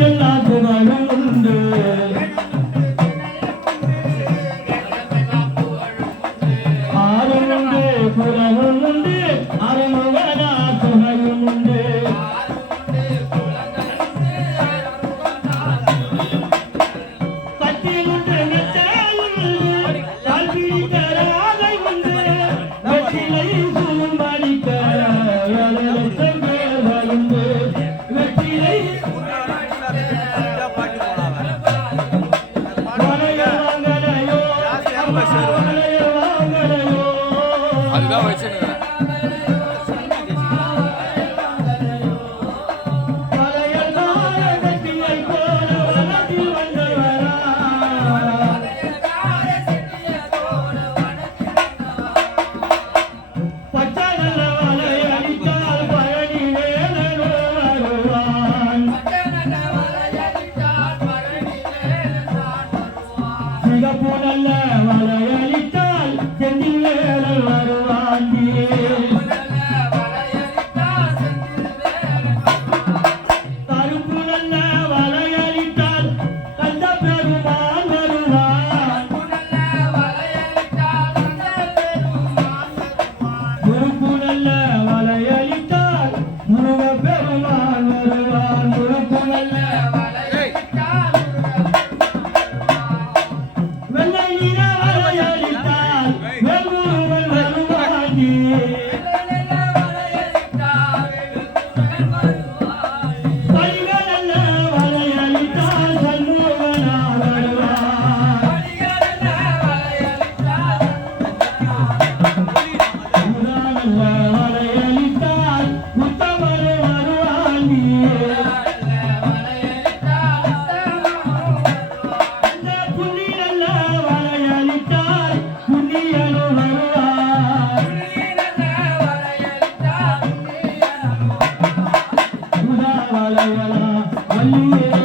எல்லாம் புகழும் உண்டு ஆறும் உண்டு புகழும் உண்டு அருமுகனா துணையும் உண்டு பட்டியில் உண்டு நெச்சாயும் உண்டு கால்பிடிக்க ராதை உண்டு வெற்றிலை சூழ்படிக்க லட்சம் பேர்கள் உண்டு வெற்றிலை அதுதான் வச்சு சிகப்புனல்ல வளையளித்தால் செந்தில் வேலன் வருவான் கருப்புனல்ல வளையளித்தால் கந்த பெருமான் வருவான் முருப்புனல்ல வளையளித்தால் முருக பெருமான் வருவான் முருப்புனல்ல வலையலா வள்ளியே